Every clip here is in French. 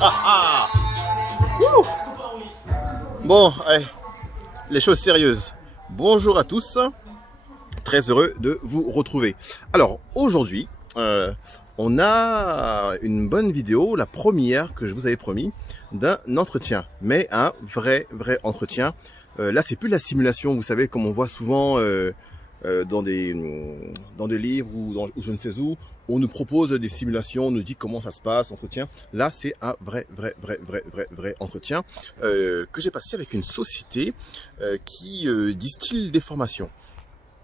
Ah, ah. Wouh. Bon, allez, les choses sérieuses. Bonjour à tous, très heureux de vous retrouver. Alors aujourd'hui, on a une bonne vidéo, la première que je vous avais promis, d'un entretien, mais un vrai entretien. Là, c'est plus la simulation, vous savez, comme on voit souvent dans des livres ou je ne sais où, on nous propose des simulations, on nous dit comment ça se passe, entretien. Là, c'est un vrai entretien que j'ai passé avec une société qui distille des formations.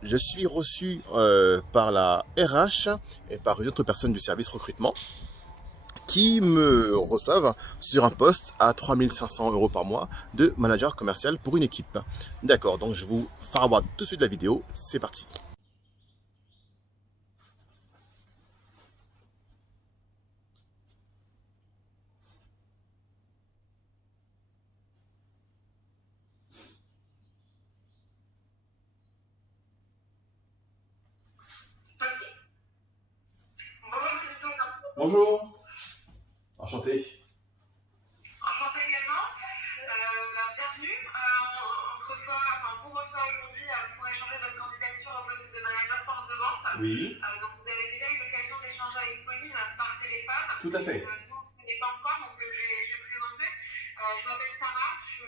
Je suis reçu par la RH et par une autre personne du service recrutement qui me reçoivent sur un poste à 3 500 € par mois de manager commercial pour une équipe. D'accord, donc je vous forward tout de suite la vidéo, c'est parti. Bonjour, enchanté. Enchanté également. Bienvenue. Vous reçoit aujourd'hui pour échanger votre candidature au poste de manager force de vente. Oui. Donc vous avez déjà eu l'occasion d'échanger avec Pauline par téléphone. Tout à fait. Nous, on ne se connaît pas encore, donc je vais présenter. Je m'appelle Sarah, je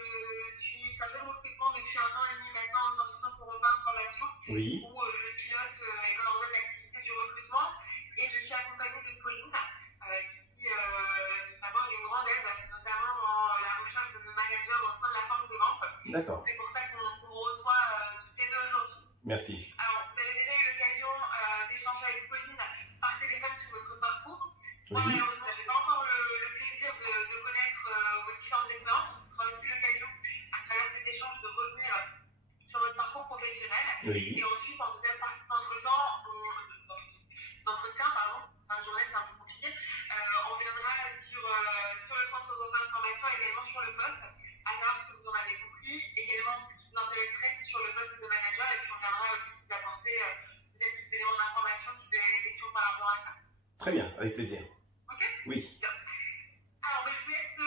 suis chargée de recrutement depuis 1 an et demi maintenant au sein du Centre européen de formation, Oui. où je pilote et coordonne l'activité du recrutement. Et je suis accompagnée de Pauline, qui va avoir une grande aide, notamment dans la recherche de nos managers au sein de la force de vente. D'accord. C'est pour ça qu'on vous reçoit toutes les deux aujourd'hui. Merci. Alors, vous avez déjà eu l'occasion d'échanger avec Pauline par téléphone sur votre parcours. Oui. Moi, malheureusement, je n'ai pas encore le plaisir de connaître vos différentes expériences. Ce sera aussi l'occasion, à travers cet échange, de revenir sur votre parcours professionnel. Oui. Et ensuite, en deuxième partie d'entretien, fin de journée, c'est un peu compliqué. On viendra sur le centre européen de formation, également sur le poste, à savoir ce que vous en avez compris, également ce qui vous intéresserait sur le poste de manager, et puis on viendra aussi vous apporter peut-être plus d'éléments d'information si vous avez des questions par rapport à ça. Très bien, avec plaisir. Ok. Oui. Bien. Alors, je vous laisse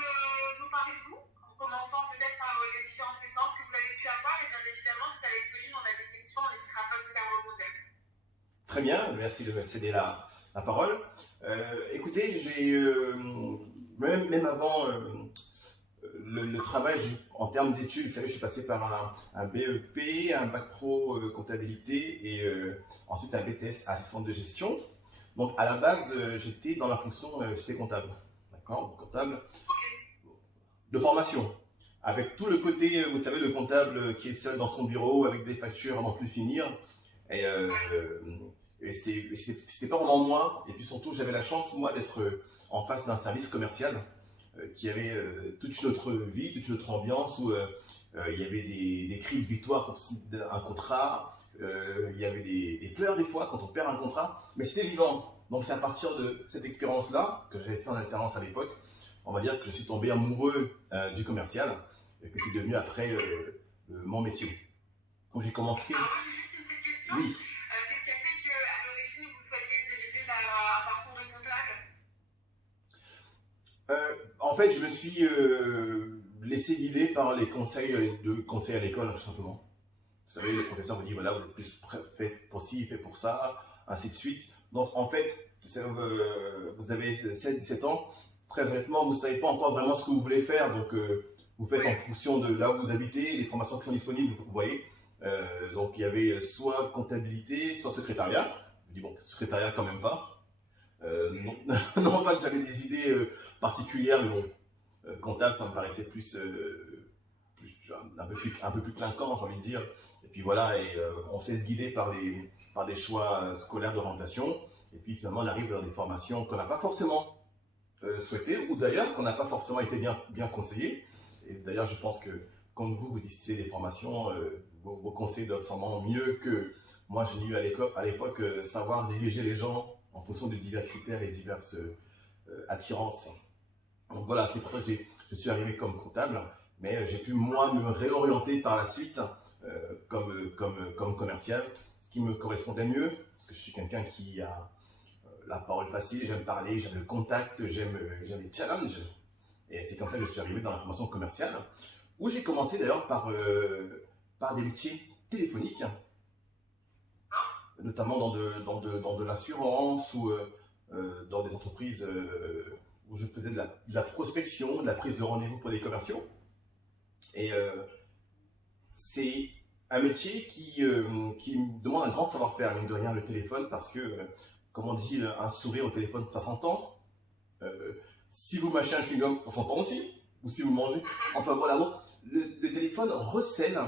nous parler de vous, en commençant peut-être par les différentes expériences que vous avez pu avoir, et bien évidemment, si avec Pauline on a des questions, on ne laissera pas aussi à rebondir. Très bien, merci de me céder la parole. Écoutez, j'ai même avant le travail en termes d'études, vous savez, je suis passé par un BEP, un bac pro comptabilité et ensuite un BTS assistant de gestion. Donc à la base, j'étais dans la fonction, j'étais comptable, d'accord, comptable de formation. Avec tout le côté, vous savez, le comptable qui est seul dans son bureau avec des factures à n'en plus finir. Et c'était pas vraiment moi. Et puis surtout, j'avais la chance, moi, d'être en face d'un service commercial qui avait toute une autre vie, toute une autre ambiance où il y avait des cris de victoire quand on signe un contrat, il y avait des pleurs des fois quand on perd un contrat, mais c'était vivant. Donc c'est à partir de cette expérience-là, que j'avais fait en alternance à l'époque, on va dire que je suis tombé amoureux du commercial et que c'est devenu après mon métier. Donc j'ai commencé... Alors moi j'ai juste une petite question. Oui. Qu'est-ce qui a fait qu'à l'origine vous soyez dirigé vers un parcours de comptable? En fait, je me suis laissé guider par les conseils à l'école, tout simplement. Vous savez, le professeur vous dit, voilà, vous êtes plus fait pour ci, fait pour ça, ainsi de suite. Donc, en fait, vous avez 7-17 ans. Très honnêtement, vous ne savez pas encore vraiment ce que vous voulez faire. Donc, vous faites en fonction de là où vous habitez, les formations qui sont disponibles, vous voyez. Donc, il y avait soit comptabilité, soit secrétariat. Je dis, bon, secrétariat quand même pas. Non pas que j'avais des idées particulières, mais bon, comptable, ça me paraissait plus un peu plus clinquant, j'ai envie de dire. Et puis voilà, et on se laisse guider par des choix scolaires d'orientation. Et puis finalement, on arrive dans des formations qu'on n'a pas forcément souhaitées, ou d'ailleurs qu'on n'a pas forcément été bien conseillées. Et d'ailleurs, je pense que comme vous distillez des formations, vos conseils doivent sûrement mieux que moi, j'ai eu à l'époque savoir diriger les gens en fonction de divers critères et diverses attirances. Donc voilà, c'est pour ça que je suis arrivé comme comptable, mais j'ai pu moi me réorienter par la suite comme commercial, ce qui me correspondait mieux, parce que je suis quelqu'un qui a la parole facile, j'aime parler, j'aime le contact, j'aime les challenges. Et c'est comme ça que je suis arrivé dans la formation commerciale, où j'ai commencé d'ailleurs par des métiers téléphoniques, notamment dans de l'assurance ou dans des entreprises où je faisais de la prospection, de la prise de rendez-vous pour des commerciaux. Et c'est un métier qui me demande un grand savoir-faire, mine de rien, le téléphone, parce que, comme on dit, un sourire au téléphone, ça s'entend. Si vous mâchez un chewing-gum, ça s'entend aussi. Ou si vous mangez. Enfin voilà, donc, le téléphone recèle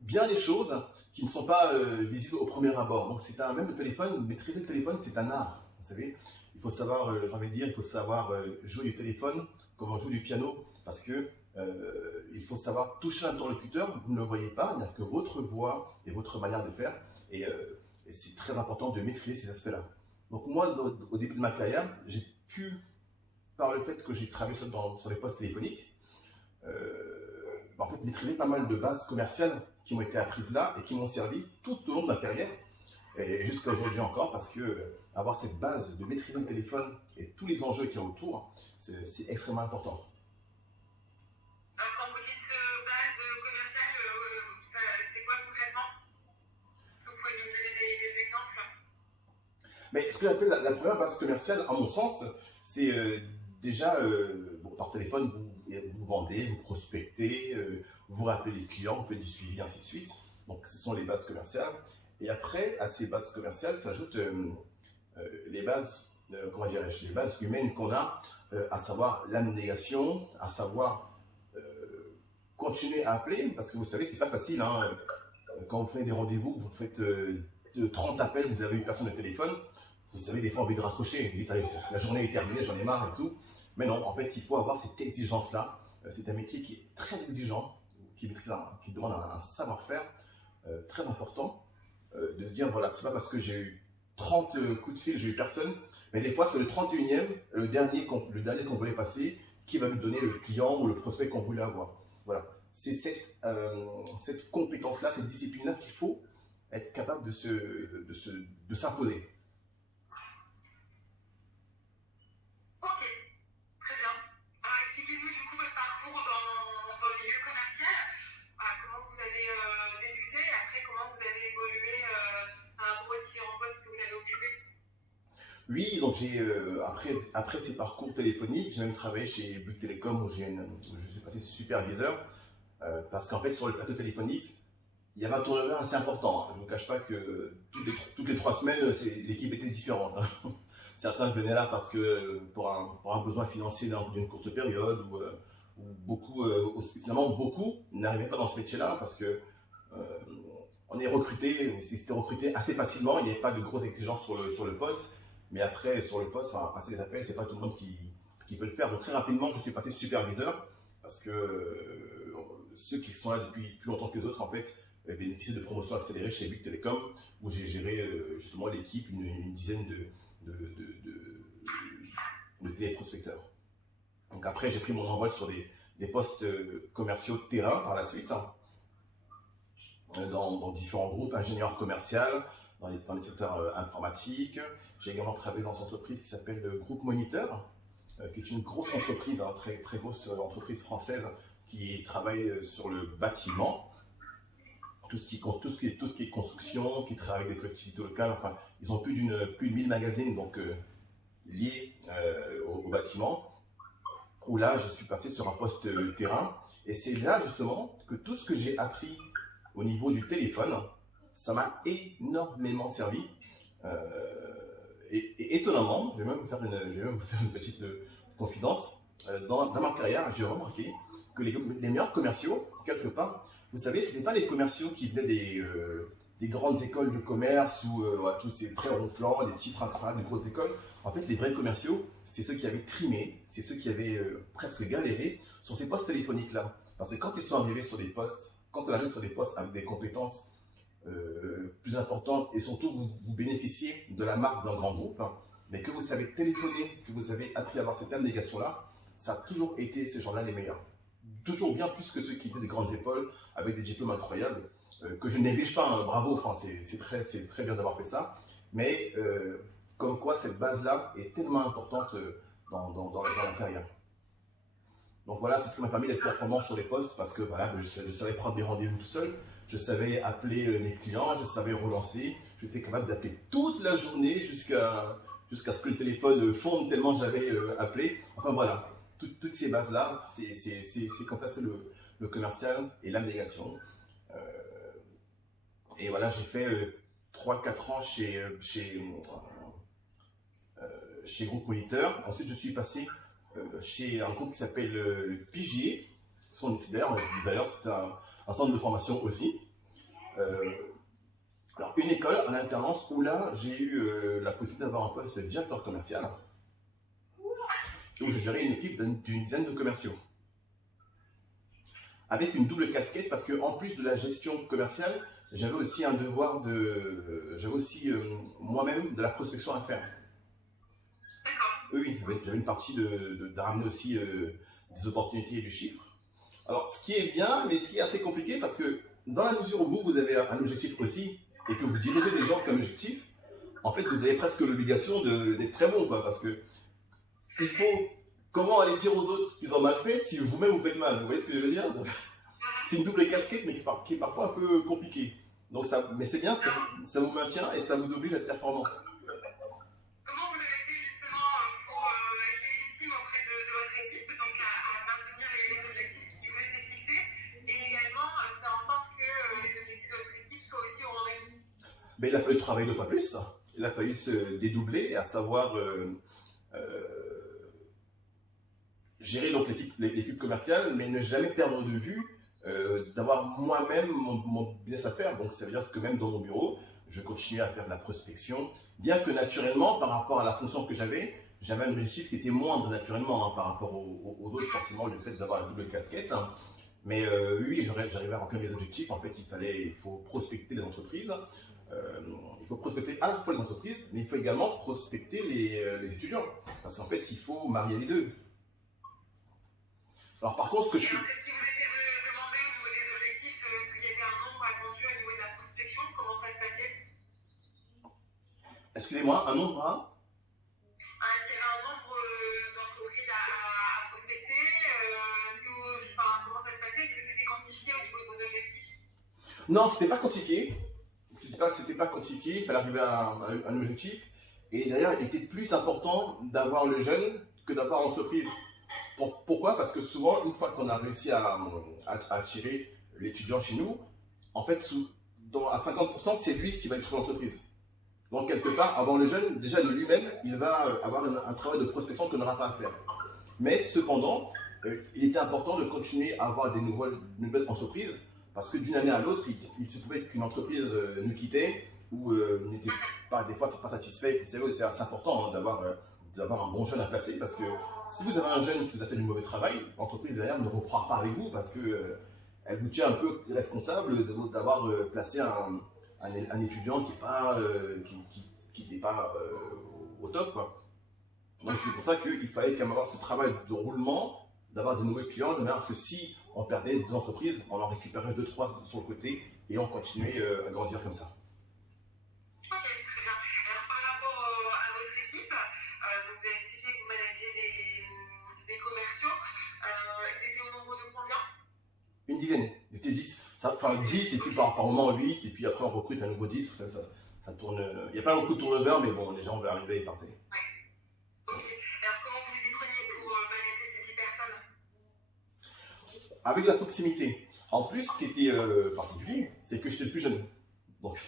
bien les choses qui ne sont pas visibles au premier abord. Donc même le téléphone, maîtriser le téléphone, c'est un art. Vous savez, il faut savoir, j'ai envie de dire, il faut savoir jouer du téléphone comme on joue du piano, parce que il faut savoir toucher l'interlocuteur, vous ne le voyez pas, il n'y a que votre voix et votre manière de faire, et c'est très important de maîtriser ces aspects-là. Donc moi, au début de ma carrière, j'ai pu, par le fait que j'ai travaillé sur les postes téléphoniques, en fait, maîtriser pas mal de bases commerciales qui m'ont été apprises là et qui m'ont servi tout au long de ma carrière, et jusqu'à aujourd'hui encore, parce que avoir cette base de maîtriser le téléphone et tous les enjeux qu'il y a autour, c'est extrêmement important. Quand vous dites base commerciale, c'est quoi concrètement? Est-ce que vous pouvez nous donner des exemples? Mais ce que j'appelle la première base commerciale, à mon sens, c'est déjà, par téléphone, vous vendez, vous prospectez, vous rappelez les clients, vous faites du suivi, ainsi de suite. Donc, ce sont les bases commerciales. Et après, à ces bases commerciales s'ajoutent les bases, comment dirais-je, les bases humaines qu'on a, à savoir l'abnégation, à savoir continuer à appeler, parce que vous savez, c'est pas facile, hein. Quand vous faites des rendez-vous, vous faites de 30 appels, vous avez une personne au téléphone, vous savez, des fois, envie de raccrocher, vous dites, allez, la journée est terminée, j'en ai marre et tout. Mais non, en fait, il faut avoir cette exigence-là. C'est un métier qui est très exigeant, qui demande un savoir-faire très important, de se dire, voilà, c'est pas parce que j'ai eu 30 coups de fil, j'ai eu personne, mais des fois, c'est le 31e, le dernier qu'on voulait passer, qui va nous donner le client ou le prospect qu'on voulait avoir. Voilà, c'est cette compétence-là, cette discipline-là qu'il faut être capable de s'imposer. Ok, très bien. Expliquez-nous du coup votre parcours dans le milieu commercial. Comment vous avez débuté et après comment vous avez évolué par rapport aux différents postes que vous avez occupés. Oui, donc après ces parcours téléphoniques, j'ai même travaillé chez Bouygues Télécom où je suis passé superviseur, parce qu'en fait sur le plateau téléphonique, il y avait un turnover assez important. Je ne vous cache pas que toutes les 3 semaines, l'équipe était différente. Certains venaient là parce que pour un besoin financier d'une courte période, ou finalement beaucoup n'arrivaient pas dans ce métier-là parce que on est recruté, c'était recruté assez facilement, il n'y avait pas de grosses exigences sur le poste. Mais après, sur le poste, passer les appels, c'est pas tout le monde qui peut le faire. Donc très rapidement, je suis passé superviseur parce que ceux qui sont là depuis plus longtemps que les autres, en fait, bénéficient de promotions accélérées chez Bouygues Télécom, où j'ai géré justement l'équipe, une dizaine de téléprospecteurs. Donc après, j'ai pris mon envol sur des postes commerciaux de terrain par la suite, hein, dans différents groupes, ingénieurs commerciaux, dans les secteurs informatiques. J'ai également travaillé dans une entreprise qui s'appelle le Groupe Moniteur, qui est une grosse entreprise, hein, très, très grosse entreprise française qui travaille sur le bâtiment, tout ce qui est construction, qui travaille avec des collectivités locales. Enfin, ils ont plus de 1000 magazines donc, liés au bâtiment, où là, je suis passé sur un poste terrain. Et c'est là, justement, que tout ce que j'ai appris au niveau du téléphone, ça m'a énormément servi. Et étonnamment, je vais même vous faire une petite confidence. Dans ma carrière, j'ai remarqué que les meilleurs commerciaux, quelque part, vous savez, ce n'étaient pas les commerciaux qui venaient des grandes écoles de commerce ou tous ces très ronflants, des titres incroyables, des grosses écoles. En fait, les vrais commerciaux, c'est ceux qui avaient trimé, c'est ceux qui avaient presque galéré sur ces postes téléphoniques-là. Parce que quand ils sont arrivés sur des postes, quand on arrive sur des postes avec des compétences plus importantes et surtout vous bénéficiez de la marque d'un grand groupe, hein, mais que vous savez téléphoner, que vous avez appris à avoir cette abnégation-là, ça a toujours été ces gens-là les meilleurs. Toujours bien plus que ceux qui étaient des grandes écoles avec des diplômes incroyables. que je ne néglige pas, hein, bravo, enfin, c'est très bien d'avoir fait ça, mais comme quoi cette base-là est tellement importante dans la carrière. Donc voilà, c'est ce qui m'a permis d'être performant sur les postes parce que voilà, je savais prendre des rendez-vous tout seul, je savais appeler mes clients, je savais relancer, j'étais capable d'appeler toute la journée jusqu'à ce que le téléphone fonde tellement j'avais appelé. Enfin voilà, toutes ces bases-là, c'est comme ça, c'est le commercial et l'abnégation. Et voilà, j'ai fait 3-4 ans chez Groupe Moniteur. Ensuite, je suis passé chez un groupe qui s'appelle Pigier. D'ailleurs, c'est un centre de formation aussi. Alors, une école à l'alternance où là, j'ai eu la possibilité d'avoir un poste de directeur commercial, où je gérais une équipe d'une dizaine de commerciaux. Avec une double casquette, parce qu'en plus de la gestion commerciale, j'avais aussi un devoir moi-même de la prospection à faire. Oui, j'avais une partie de ramener aussi des opportunités et du chiffre. Alors, ce qui est bien, mais ce qui est assez compliqué, parce que dans la mesure où vous avez un objectif aussi, et que vous dirigez des gens comme objectif, en fait, vous avez presque l'obligation d'être très bon, quoi, parce que il faut, comment aller dire aux autres qu'ils ont mal fait si vous-même vous faites mal, vous voyez ce que je veux dire? C'est une double casquette, mais qui est parfois un peu compliquée. Donc mais c'est bien, ça vous maintient et ça vous oblige à être performant. Comment vous avez fait justement pour être légitime auprès de votre équipe, donc à maintenir les objectifs qui vous étaient fixés, et également faire en sorte que les objectifs de votre équipe soient aussi au rendez-vous? Mais il a fallu travailler 2 fois plus. Il a fallu se dédoubler, à savoir gérer donc l'équipe commerciale, mais ne jamais perdre de vue d'avoir moi-même mon business à faire. Donc ça veut dire que même dans mon bureau, je continuais à faire de la prospection, bien que naturellement, par rapport à la fonction que j'avais un objectif qui était moindre naturellement par rapport aux autres, forcément, le fait d'avoir la double casquette. Mais oui, j'arrivais à remplir mes objectifs. En fait, il faut prospecter les entreprises. Il faut prospecter à la fois les entreprises, mais il faut également prospecter les étudiants. Parce qu'en fait, il faut marier les deux. Alors par contre, ce que je fais... Qu'est-ce qui vous était demandé au niveau des objectifs? Est-ce qu'il y avait un nombre attendu au niveau de la prospection? Comment ça se passait? Excusez-moi, un nombre à... Est-ce qu'il y avait un nombre d'entreprises à prospecter? Comment ça se passait? Est-ce que c'était quantifié au niveau de vos objectifs? Non, c'était pas quantifié. C'était pas quantifié, il fallait arriver à un objectif. Et d'ailleurs, il était plus important d'avoir le jeune que d'avoir l'entreprise. Pourquoi? Parce que souvent, une fois qu'on a réussi à attirer l'étudiant chez nous, en fait, à 50%, c'est lui qui va être sur l'entreprise. Donc, quelque part, avoir le jeune, déjà de lui-même, il va avoir un travail de prospection qu'on n'aura pas à faire. Mais cependant, il était important de continuer à avoir des nouvelles entreprises, parce que d'une année à l'autre, il se pouvait qu'une entreprise nous quittait ou n'était pas, des fois, c'est pas satisfait. C'est assez important hein, d'avoir un bon jeune à placer, parce que si vous avez un jeune qui vous a fait du mauvais travail, l'entreprise derrière ne reprend pas avec vous, parce que elle vous tient un peu responsable d'avoir placé un étudiant qui n'est pas au top, quoi. Donc c'est pour ça qu'il fallait quand même avoir ce travail de roulement, d'avoir de nouveaux clients, de manière à ce que si on perdait des entreprises, on en récupérait 2-3 sur le côté et on continuait à grandir comme ça. Ok, très bien. Alors par rapport à votre équipe, donc vous avez expliqué que vous managez des commerciaux. Ils étaient au nombre de combien? Une dizaine, ils étaient 10. Enfin 10 et puis par moment 8 et puis après on recrute un nouveau 10. Ça tourne. Il n'y a pas beaucoup de turnover, mais bon, les gens vont arriver et partir. Ouais. Ok. Alors comment vous vous y preniez pour manager ces 10 personnes? Avec la proximité. En plus, ce qui était particulier, c'est que j'étais le plus jeune. Donc,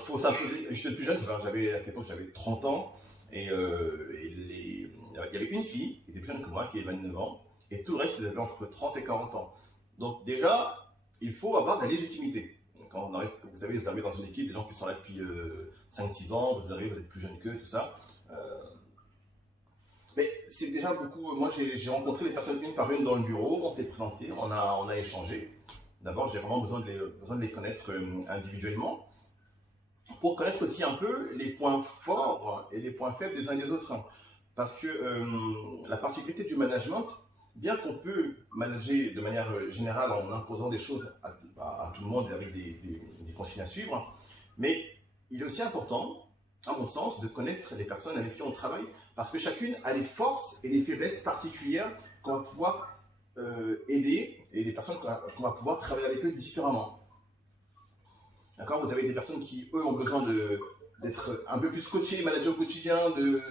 faut s'imposer. J'étais le plus jeune, à cette époque, j'avais 30 ans. Et il y avait une fille qui était plus jeune que moi, qui avait 29 ans. Et tout le reste, ils avaient entre 30 et 40 ans. Donc déjà, il faut avoir de la légitimité. Quand vous savez, vous arrivez dans une équipe, des gens qui sont là depuis 5-6 ans, vous arrivez, vous êtes plus jeune qu'eux, tout ça. Mais c'est déjà beaucoup. Moi, j'ai rencontré les personnes une par une dans le bureau, on s'est présenté, on a échangé. D'abord, j'ai vraiment besoin de les connaître individuellement, pour connaître aussi un peu les points forts et les points faibles des uns et des autres. Parce que la particularité du management, bien qu'on peut manager de manière générale en imposant des choses à tout le monde avec des consignes à suivre, mais il est aussi important, à mon sens, de connaître les personnes avec qui on travaille, parce que chacune a des forces et des faiblesses particulières qu'on va pouvoir aider, et des personnes qu'on va pouvoir travailler avec eux différemment. D'accord? Vous avez des personnes qui, eux, ont besoin d'être un peu plus coachées, managées au quotidien, de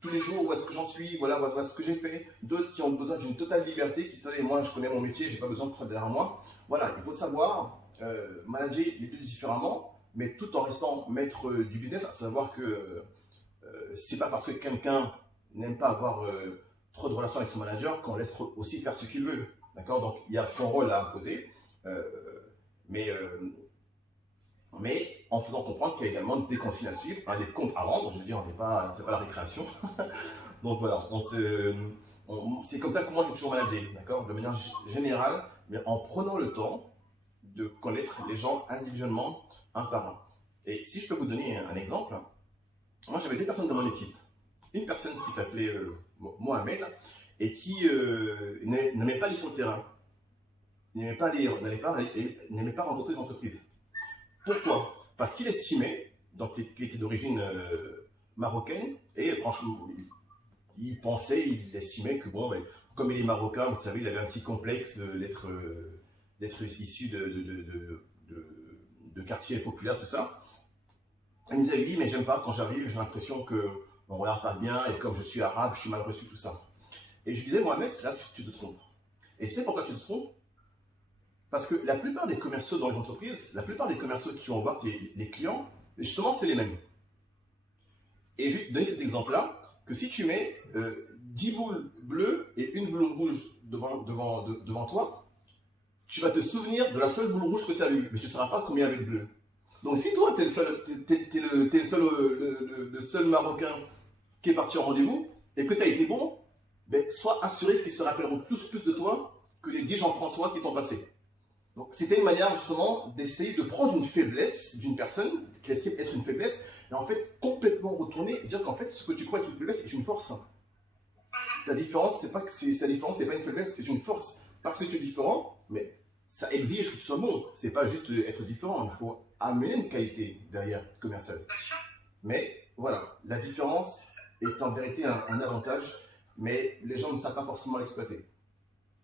tous les jours, où est-ce que j'en suis, voilà ce que j'ai fait. D'autres qui ont besoin d'une totale liberté, qui savent, moi, je connais mon métier, j'ai pas besoin de prendre derrière moi. Voilà, il faut savoir manager les deux différemment, mais tout en restant maître du business, à savoir que c'est pas parce que quelqu'un n'aime pas avoir trop de relations avec son manager qu'on laisse aussi faire ce qu'il veut. D'accord? Donc, il y a son rôle à imposer, mais en faisant comprendre qu'il y a également des consignes à suivre, hein, des comptes à rendre. Je veux dire, c'est pas la récréation. Donc voilà, c'est comme ça que moi j'ai toujours managé, d'accord, de manière générale, mais en prenant le temps de connaître les gens individuellement, un par un. Et si je peux vous donner un exemple, moi j'avais deux personnes dans mon équipe. Une personne qui s'appelait Mohamed et qui n'aimait pas aller sur le terrain, n'aimait pas aller dans les bars et n'aimait pas rencontrer les entreprises. Pourquoi? Parce qu'il estimait, donc il était d'origine marocaine, et franchement, il pensait, il estimait que bon, ben, comme il est marocain, vous savez, il avait un petit complexe d'être issu de quartiers populaires, tout ça. Il me disait, oui, mais j'aime pas quand j'arrive, j'ai l'impression qu'on ne regarde pas bien, et comme je suis arabe, je suis mal reçu, tout ça. Et je lui disais, Mohamed, c'est là que tu te trompes. Et tu sais pourquoi tu te trompes? Parce que la plupart des commerciaux dans les entreprises, la plupart des commerciaux qui vont voir les clients, justement, c'est les mêmes. Et je vais te donner cet exemple-là, que si tu mets 10 boules bleues et une boule rouge devant toi, tu vas te souvenir de la seule boule rouge que tu as eue, mais tu ne sauras pas combien il y avait de bleu. Donc si toi, tu es le seul Marocain qui est parti en rendez-vous, et que tu as été bon, ben, sois assuré qu'ils se rappelleront plus de toi que les 10 Jean-François qui sont passés. Donc, c'était une manière justement d'essayer de prendre une faiblesse d'une personne qui estime être une faiblesse et en fait complètement retourner et dire qu'en fait ce que tu crois être une faiblesse est une force. Ta différence, c'est pas que ta différence n'est pas une faiblesse, c'est une force. Parce que tu es différent, mais ça exige que tu sois bon. C'est pas juste être différent, il faut amener une qualité derrière commerciale. Mais voilà, la différence est en vérité un avantage, mais les gens ne savent pas forcément l'exploiter.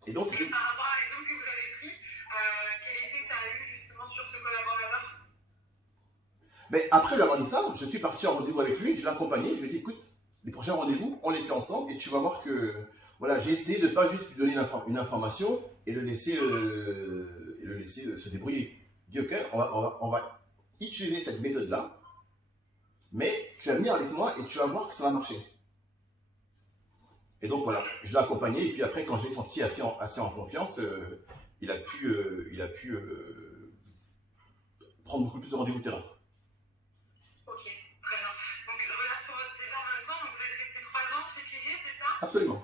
Et donc, par rapport à l'exemple que vous avez pris, quel effet ça a eu justement sur ce collaborateur? Ben, après lui avoir dit ça, je suis parti en rendez-vous avec lui, je l'ai accompagné, je lui ai dit écoute, les prochains rendez-vous, on les fait ensemble et tu vas voir que voilà, j'ai essayé de ne pas juste lui donner une information et le laisser se débrouiller. Je dis ok, on va utiliser cette méthode-là, mais tu vas venir avec moi et tu vas voir que ça va marcher. Et donc voilà, je l'ai accompagné et puis après quand je l'ai senti assez en confiance, il a pu prendre beaucoup plus de rendez-vous terrain. Ok, très bien. Donc je regarde sur votre CV en même temps, donc vous êtes resté 3 ans chez Piguet, c'est ça? Absolument.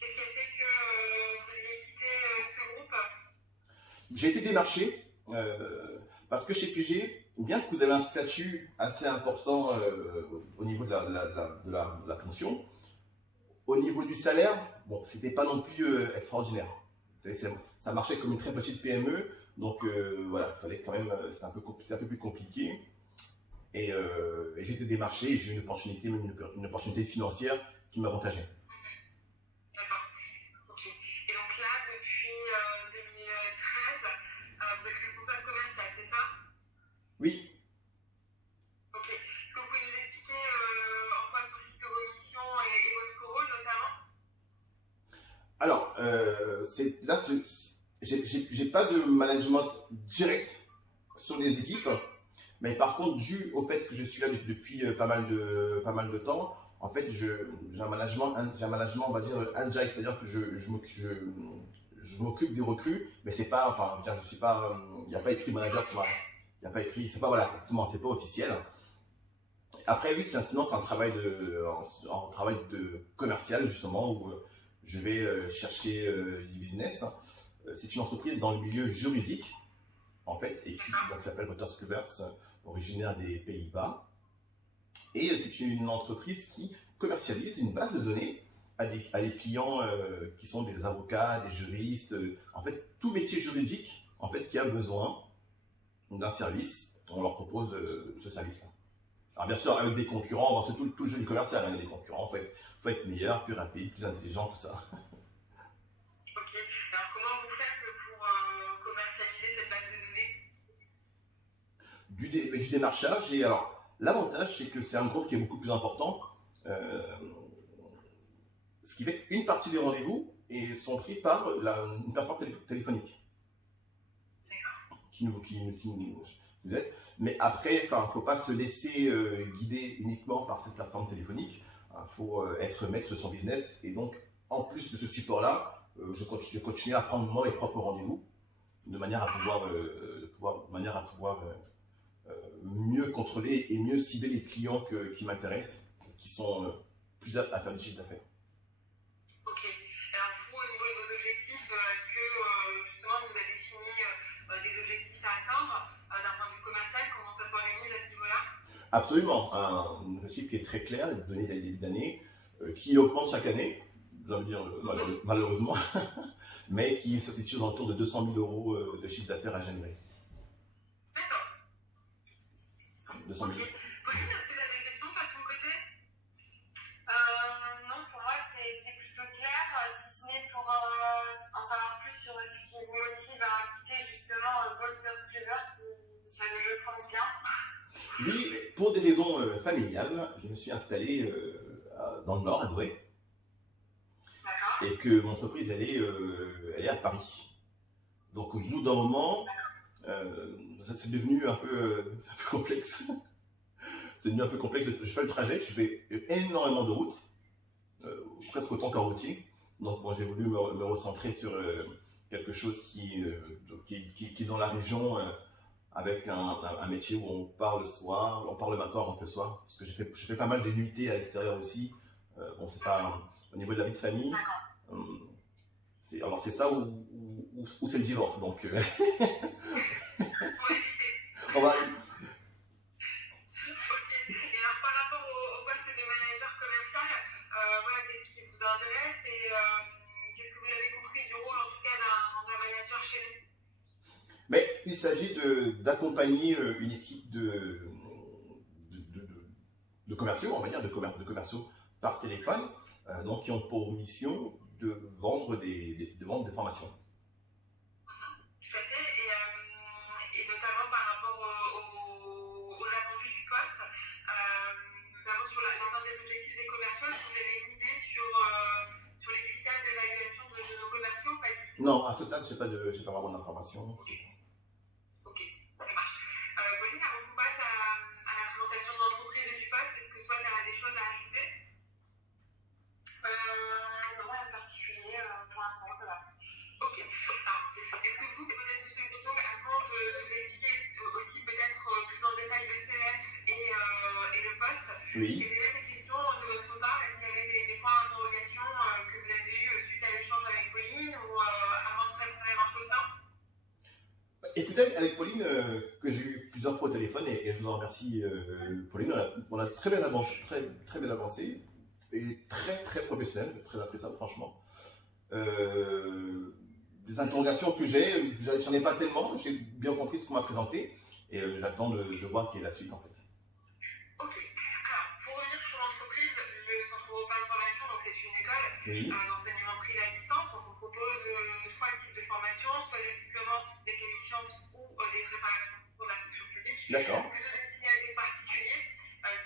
Qu'est-ce qui a fait que vous ayez quitté ce groupe? J'ai été démarché parce que chez PG, bien que vous avez un statut assez important au niveau de la fonction, au niveau du salaire, bon, c'était pas non plus extraordinaire. Ça marchait comme une très petite PME, donc voilà, il fallait quand même, c'était un peu plus compliqué. Et j'ai été démarché et j'ai eu une opportunité financière qui m'avantageait. D'accord. Ok. Et donc là, depuis 2013, vous êtes responsable commercial, c'est ça? Oui. Ok. Est-ce que vous pouvez nous expliquer en quoi consistent vos missions et votre rôle notamment? Alors, là, j'ai pas de management direct sur les équipes. Mais par contre, dû au fait que je suis là depuis pas mal de temps, en fait, j'ai un management, on va dire, agile, c'est-à-dire que je m'occupe des recrues, mais c'est pas, enfin, je suis pas, il n'y a pas écrit manager, il n'y a pas écrit, c'est pas, voilà, c'est pas officiel. Après, oui, sinon, c'est un travail de commercial, justement, où je vais chercher du business. C'est une entreprise dans le milieu juridique, en fait, et qui s'appelle Waterscovers, originaire des Pays-Bas. Et c'est une entreprise qui commercialise une base de données à des clients qui sont des avocats, des juristes, en fait, tout métier juridique, en fait, qui a besoin d'un service, on leur propose ce service-là. Alors bien sûr, avec des concurrents, c'est tout le jeu du commercial, hein, des concurrents, faut être meilleur, plus rapide, plus intelligent, tout ça. Ok. Alors, comment vous faites pour commercialiser cette base de données? Du démarchage, et alors, l'avantage, c'est que c'est un groupe qui est beaucoup plus important, ce qui fait qu'une partie des rendez-vous sont pris par une plateforme téléphonique qui nous aide. Mais après, il ne faut pas se laisser guider uniquement par cette plateforme téléphonique. Il faut être maître de son business. Et donc, en plus de ce support-là, je continue à prendre moi mes propres rendez-vous de manière à pouvoir mieux contrôler et mieux cibler les clients qui m'intéressent, qui sont plus aptes à faire du chiffre d'affaires. Ok. Alors, vous, au niveau de vos objectifs, est-ce que justement vous avez défini des objectifs à atteindre d'un point de vue commercial? Comment ça s'organise à ce niveau-là? Absolument. Un objectif qui est très clair, donné dès le début d'année, qui augmente chaque année, je veux dire, malheureusement, mais qui se situe dans autour de 200 000 euros de chiffre d'affaires à générer. D'accord. 200 000 euros. Pauline, est-ce que tu as des questions toi, de ton côté? Non, pour moi c'est plutôt clair, si ce n'est pour en savoir plus sur ce qui vous motive à quitter justement Wolters Kluwer, si je prononce bien. Oui, pour des raisons familiales, je me suis installé dans le Nord, à Douai, et que mon entreprise, elle est à Paris. Donc au bout d'un moment, c'est devenu un peu complexe. C'est devenu un peu complexe. Je fais le trajet, je fais énormément de routes, presque autant qu'un routier. Donc moi, j'ai voulu me recentrer sur quelque chose qui est dans la région, avec un métier où on part le soir, on part le matin, on rentre le soir. Parce que je fais pas mal de nuitées à l'extérieur aussi. Bon, c'est pas au niveau de la vie de famille. Alors c'est ça ou c'est le divorce. Donc on va. Intéresse et qu'est-ce que vous avez compris du rôle en tout cas d'un manager chez nous? Mais il s'agit d'accompagner une équipe de commerciaux, on va dire, de commerciaux par téléphone, donc qui ont pour mission de vendre des formations. Tout à fait, et notamment par rapport aux attendus du poste, notamment sur l'atteinte des objectifs des commerciaux, est-ce que vous avez une idée sur les critères d'évaluation de nos commerciaux ou pas du tout? Non, à ce stade, je n'ai pas vraiment d'informations. Ok, ça marche. Pauline, avant qu'on passe à la présentation de l'entreprise et du poste, est-ce que toi, tu as des choses à ajouter? Non, rien de particulier, pour l'instant, ça va. Ok. Alors, est-ce que vous, peut-être, monsieur Brisson, avant de nous expliquer aussi peut-être plus en détail le CEF et le poste, oui. est-ce qu'il y avait des questions de votre part? Est-ce qu'il y avait des points d'interrogation que vous avez eu suite à l'échange avec Pauline ou avant de préparer grand-chose là? Écoutez, avec Pauline, que j'ai eu plusieurs fois au téléphone, et je vous en remercie, Pauline, on a très bien avancé, et très professionnel, très appréciable, franchement. Des interrogations que j'en ai pas tellement, j'ai bien compris ce qu'on m'a présenté, et j'attends de voir quelle est la suite en fait. Ok, alors pour revenir sur l'entreprise, le Centre Européen de Formation, donc c'est une école d'enseignement privé à distance. On vous propose 3 types de formations, soit des diplômantes, des qualifiantes ou des préparations pour la fonction publique. D'accord. Plutôt destinées à des particuliers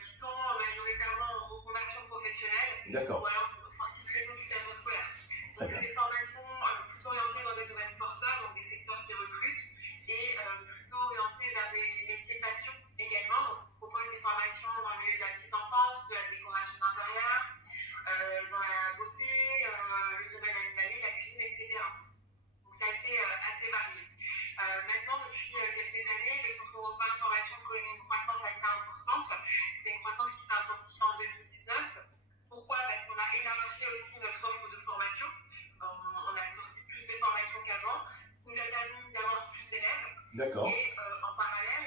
qui sont majoritairement en reconversion professionnelle. D'accord. Ou alors raison du cadre scolaire. Donc c'est des formations plutôt orientées dans des domaines porteurs, donc des secteurs qui recrutent, et plutôt orientées vers des métiers passion également. Donc on propose des formations dans le milieu de la petite enfance, de la décoration d'intérieur, dans la beauté, le domaine animalier, la cuisine, etc. Donc c'est assez varié. Maintenant, depuis quelques années, le Centre Européen de Formation connaît une croissance assez importante. C'est une croissance qui s'est intensifiée en 2019. Pourquoi? Parce qu'on a élargi aussi notre offre de formation. On a sorti plus de formations qu'avant, ce qui nous a permis d'avoir plus d'élèves. D'accord. Et en parallèle,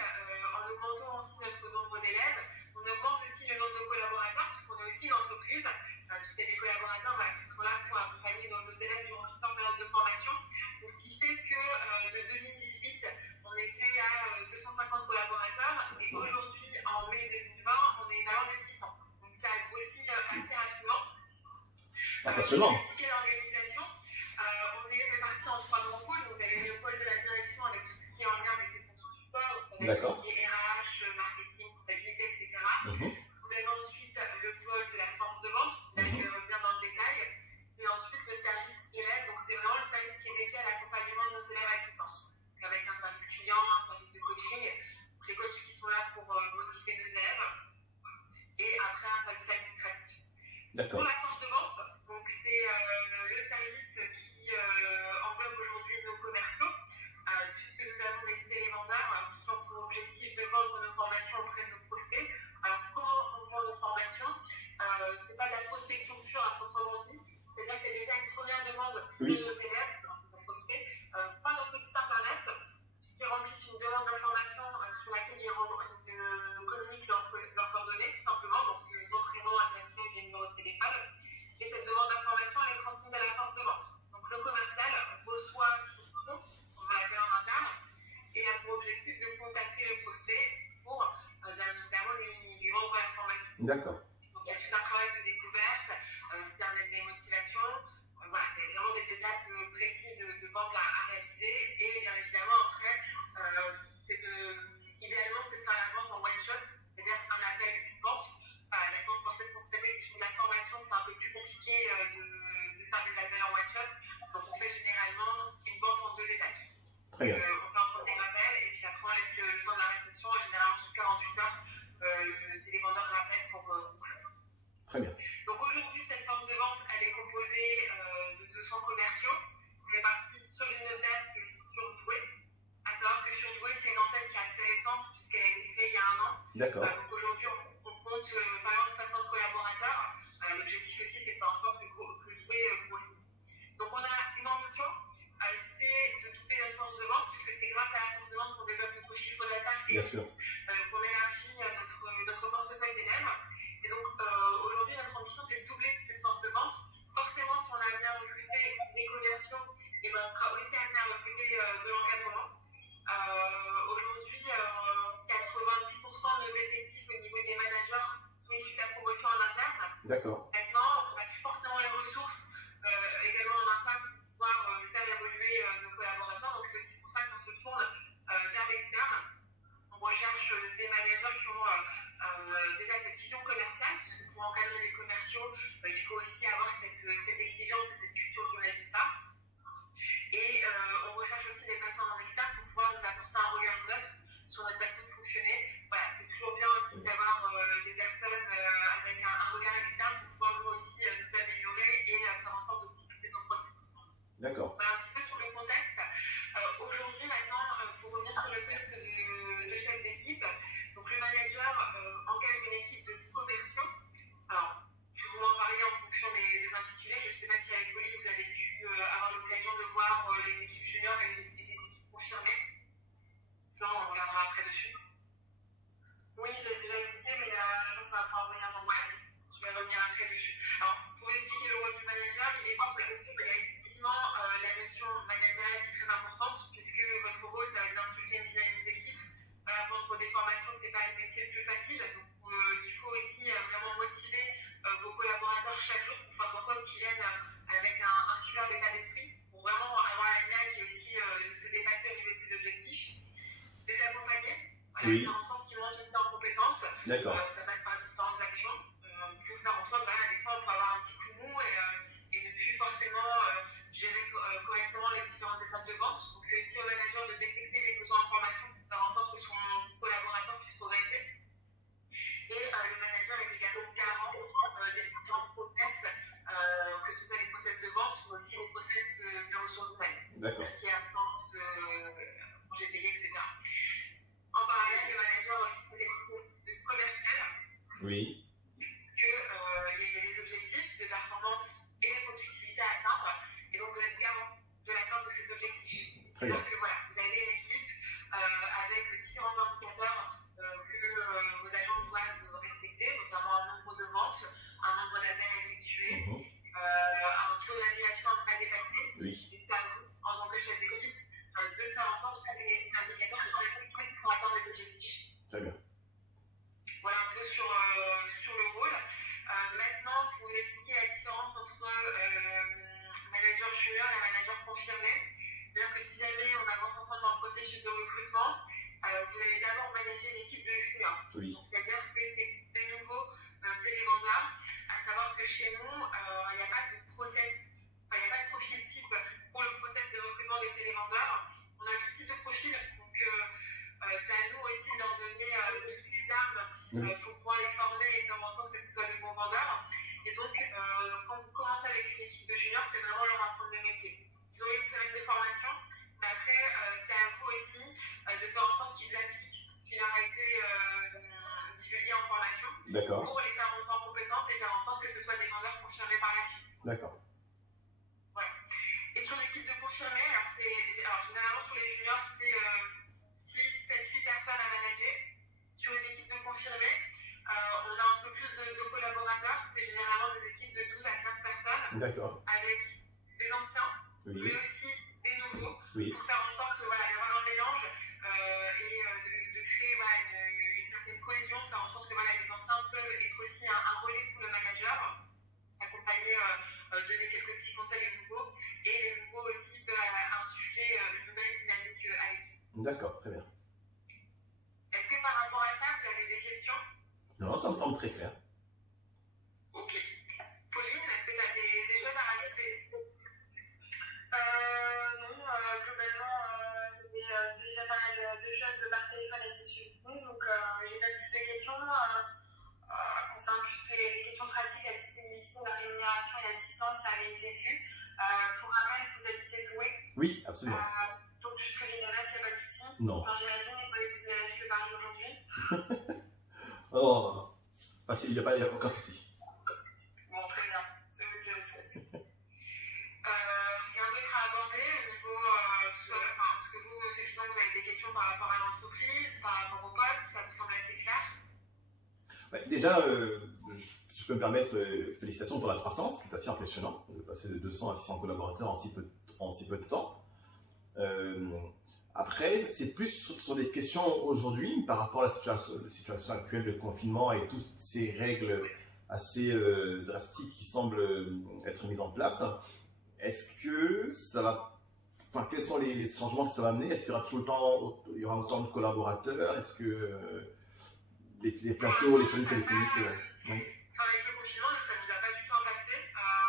en augmentant aussi notre nombre d'élèves, on augmente aussi le nombre de collaborateurs, puisqu'on est aussi une entreprise, puisque il y a des collaborateurs qui sont là pour accompagner nos élèves durant toute leur période de formation. Donc, ce qui fait que de 2018, on était à 250 collaborateurs et aujourd'hui, en mai 2020, on est dans les 600. Donc, ça a grossi assez rapidement. Impressionnant. Pour expliquer l'organisation, on est répartis en 3 grands pôles. Vous avez le pôle de la direction avec tout ce qui est en lien avec les fonctions support, vous avez tout ce qui est RH, marketing, comptabilité, etc. Vous avez ensuite le pôle de la force de vente, là je vais revenir dans le détail, et ensuite le service élève, donc c'est vraiment le service qui est dédié à l'accompagnement de nos élèves à distance, avec un service client, un service de coaching, donc les coachs qui sont là pour motiver nos élèves, et après un service administratif. Pour la force de vente, donc c'est le service qui englobe aujourd'hui nos commerciaux, puisque nous avons des télévendeurs qui ont pour objectif de vendre nos formations auprès de nos prospects. Alors comment on vend nos formations? C'est pas de la prospection pure à proprement dit, c'est-à-dire qu'il y a déjà une première demande de nos élèves, de nos prospects, par notre site internet, qui remplissent une demande d'information sur laquelle ils communiquent leurs coordonnées, tout simplement, donc nom, prénom, adresse mail et numéro de téléphone. Et cette demande d'information, elle est transmise à la force de vente. Donc le commercial reçoit ce compte, on va l'appeler en interne, et a pour objectif de contacter le prospect pour, bien évidemment, lui vendre l'information. D'accord. Donc il y a tout un travail de découverte, c'est un des motivations, voilà, il y a vraiment des étapes précises de vente à réaliser, et bien évidemment après, idéalement c'est de faire la vente en one shot, c'est-à-dire un appel, une vente. Maintenant, pour cette constater que sur de la formation, c'est un peu plus compliqué de faire des appels en one shot, donc on fait généralement une vente en 2 étapes. On fait un premier appel, et puis après on laisse le temps de la réflexion, et généralement sur 48 heures, le télévendeur rappelle pour conclure. Très bien. Donc aujourd'hui, cette force de vente, elle est composée de 200 commerciaux, répartis sur une date et aussi sur Jouer. À savoir que sur Jouer, c'est une antenne qui est assez récente, puisqu'elle a été créée il y a 1 an. D'accord. Donc aujourd'hui, on compte pas loin de 60 collaborateurs. L'objectif aussi, c'est de faire en sorte que Jouer grossisse. Donc on a une ambition, c'est de doubler notre force de vente, puisque c'est grâce à la force de vente qu'on développe notre chiffre d'affaires et qu'on élargit notre portefeuille d'élèves. Et donc aujourd'hui, notre ambition, c'est de doubler cette force de vente. Forcément, si on a amené à recruter des commerciaux, et ben, on sera aussi amené à recruter de l'encadrement. Aujourd'hui, 90% de nos effectifs au niveau des managers sont issus de la promotion en interne. D'accord. Maintenant, on n'a plus forcément les ressources également en interne pour pouvoir faire évoluer nos collaborateurs. Donc c'est aussi pour ça qu'on se tourne vers l'externe. On recherche des managers qui ont déjà cette vision commerciale, puisque pour encadrer les commerciaux, il faut aussi avoir cette exigence et cette culture du résultat. Et on recherche aussi des personnes en externe pour pouvoir nous apporter un regard neuf sur notre façon de fonctionner. Voilà, c'est toujours bien aussi d'avoir des personnes avec un regard externe pour pouvoir nous aussi nous améliorer et faire en sorte d'optimiser nos processus. D'accord. Voilà un petit peu sur le contexte. Aujourd'hui, maintenant, pour revenir sur le poste de chef d'équipe, donc le manager engage une équipe de commerciaux. Alors, je vais vous en parler en fonction des intitulés. Je ne sais pas si avec Pauline, vous avez pu avoir l'occasion de voir les équipes juniors et les équipes confirmées. Sinon, on reviendra après dessus. Oui, j'ai déjà écouté, mais je pense qu'on va pouvoir revenir dans je vais revenir après dessus. Alors, pour vous expliquer le rôle du manager, il y a effectivement la notion managériale qui est très importante, puisque votre rôle, ça va être d'insuffler une dynamique d'équipe. Vendre des formations, ce n'est pas le métier le plus facile. Donc, il faut aussi vraiment motiver vos collaborateurs chaque jour pour faire en sorte qu'ils viennent avec un superbe état d'esprit, pour vraiment avoir la niaque et aussi se dépasser au niveau de ses objectifs. Les accompagner, faire en sorte qu'ils montent aussi en compétences. D'accord. Ça passe par différentes actions. Pour faire en sorte, des fois, on peut avoir un petit coup de mou et ne plus forcément gérer correctement les différentes étapes de vente. Donc, c'est aussi au manager de détecter les besoins en formation pour faire en sorte que son collaborateur puisse progresser. Et le manager est également garant des différents process, que ce soit les process de vente, mais aussi les process de ressources humaines. D'accord. Ce qui est absence, congé payé, etc. En parallèle, le manager a aussi des équipes commerciales. Oui. Il y a des objectifs de performance et des productivités à atteindre. Et donc, vous êtes garant de l'atteinte de ces objectifs. Donc, voilà, vous avez une équipe avec différents indicateurs que vos agents doivent respecter, notamment un nombre de ventes, un nombre d'appels à effectuer, sur le rôle. Maintenant, pour vous expliquer la différence entre manager junior et manager confirmé, c'est-à-dire que si jamais on avance ensemble dans le processus de recrutement, vous allez d'abord manager une équipe de juniors. Oui. C'est-à-dire que c'est des nouveaux télévendeurs, à savoir que chez nous, il n'y a pas de process, il n'y a pas de profil type pour le process de recrutement des télévendeurs. On a tout type de profil, donc c'est à nous aussi de leur donner toutes les armes pour pouvoir les former et faire en sorte que ce soit des bons vendeurs. Et donc, quand vous commencez avec une équipe de juniors, c'est vraiment leur apprendre le métier. Ils ont eu une semaine de formation, mais après, c'est à vous aussi de faire en sorte qu'ils appliquent ce qui leur a été divulgué en formation. D'accord. Pour les faire monter en compétences et faire en sorte que ce soit des vendeurs confirmés par la suite. D'accord. Voilà. Et sur l'équipe de confirmés, alors généralement sur les juniors, c'est 6, 7, 8 personnes à manager. Sur une équipe de confirmés, on a un peu plus de collaborateurs. C'est généralement des équipes de 12 à 15 personnes. D'accord. Avec des anciens, Oui. mais aussi des nouveaux. Oui. Pour faire en sorte d'avoir un mélange et de créer une certaine cohésion, de faire en sorte que les anciens peuvent être aussi un relais pour le manager, accompagner, donner quelques petits conseils aux nouveaux, et les nouveaux aussi peuvent insuffler une nouvelle dynamique à l'équipe. D'accord, très bien. Est-ce que par rapport à ça, vous avez des questions? Non, ça me semble très clair. Ok. Pauline, est-ce que tu as des choses à rajouter? Non, globalement, j'avais déjà pas mal de choses par téléphone avec monsieur Bouin, donc j'ai pas plus de questions. Concernant plus les questions pratiques, la disponibilité, la rémunération et la distance, ça avait été vu. Pour rappel, vous habitez Douai. Oui, absolument. Donc, jusque j'ai une adresse, il n'y a pas de souci. Non. Enfin, j'imagine, il fallait que vous ayez juste le Paris aujourd'hui. Oh, il n'y a aucun souci. Bon, très bien. C'est noté aussi. Rien d'autre à aborder au niveau, parce que vous, c'est justement que vous avez des questions par rapport à l'entreprise, par rapport au poste, ça vous semble assez clair? Ouais, déjà, si je peux me permettre, félicitations pour la croissance, c'est assez impressionnant, de passer de 200 à 600 collaborateurs en si peu de temps. Après, c'est plus sur des questions aujourd'hui par rapport à la situation actuelle de confinement et toutes ces règles assez drastiques qui semblent être mises en place. Est-ce que ça va, quels sont les changements que ça va amener? Est-ce qu'il y aura autant de collaborateurs? Est-ce que les plateaux, les fonctions téléphoniques oui. Avec le confinement, ça ne nous a pas du tout impacté.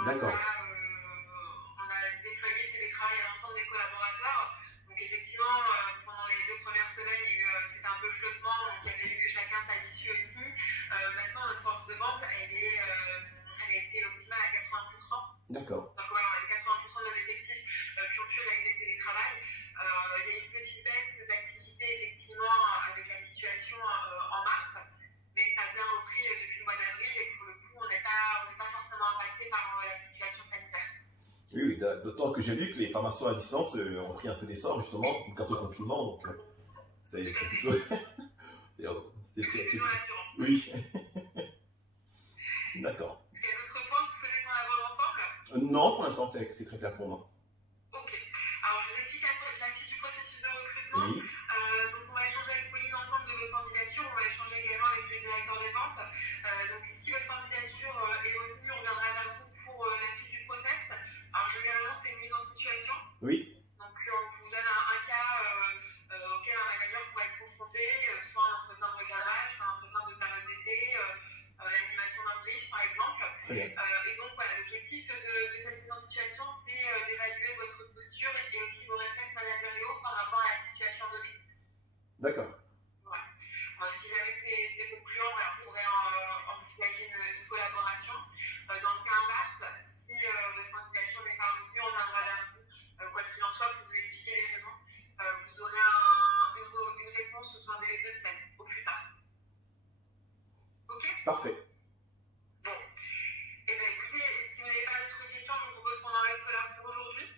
D'accord. On a déployé le télétravail à l'ensemble des collaborateurs. Donc effectivement, pendant les 2 premières semaines, c'était un peu flottement, donc il a fallu que chacun s'habitue aussi. Maintenant, notre force de vente, elle a été optimale à 80%. D'accord. Donc voilà, on avait 80% de nos effectifs qui ont pu réaliser le télétravail. Il y a une petite baisse d'activité effectivement avec la situation en mars, mais ça a bien repris depuis le mois d'avril et pour le coup, on n'est pas forcément impacté par la situation sanitaire. Oui, d'autant que j'ai lu que les formations à distance ont pris un peu d'essor justement grâce au confinement, donc c'est plutôt... c'est plutôt rassurant. Oui. D'accord. Est-ce qu'il y a d'autres points que vous souhaitez qu'on aborde ensemble? Non, pour l'instant, c'est très clair pour moi. Ok. Alors, je vous explique la suite du processus de recrutement. Oui. Donc, on va échanger avec Pauline ensemble de votre candidature. On va échanger également avec le directeur des ventes. Donc, si votre candidature est retenue, on reviendra vers vous pour la suite du process. Alors, généralement, c'est une mise en situation. Oui. Donc, on vous donne un cas auquel un manager pourrait être confronté, soit un entretien de recadrage, soit un entretien de période d'essai, l'animation d'un brief, par exemple. Et donc, voilà, l'objectif de cette mise en situation, c'est d'évaluer votre posture et aussi vos réflexes managériaux par rapport à la situation donnée. D'accord. Voilà. Si jamais c'est concluant, on pourrait envisager une collaboration. Dans le cas inverse, si votre candidature n'est pas retenue, on viendra vers vous, quoi qu'il en soit, pour vous expliquer les raisons. Vous aurez une réponse sous un délai de 2 semaines, au plus tard. Ok? Parfait. Bon. Eh bien, écoutez, si vous n'avez pas d'autres questions, je vous propose qu'on en reste là pour aujourd'hui.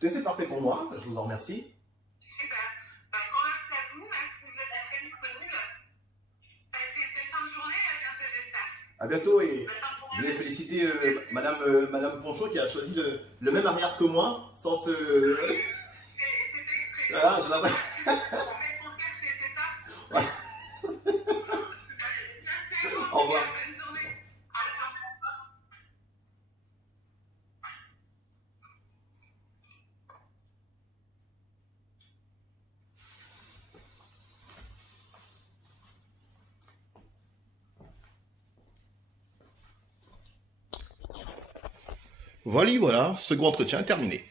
C'est parfait pour moi, je vous en remercie. Super. Grand merci à vous, merci de vous être très disponible. Passez une belle fin de journée, à bientôt, j'espère. À bientôt et je voulais féliciter Madame Ponchot qui a choisi le même arrière que moi sans se... C'est exprès. Voilà, je l'avais. Vous êtes concerté, c'est ça? Ouais. Tout à fait. Merci Au revoir. Bonne journée. À bientôt. Voilà, second entretien terminé.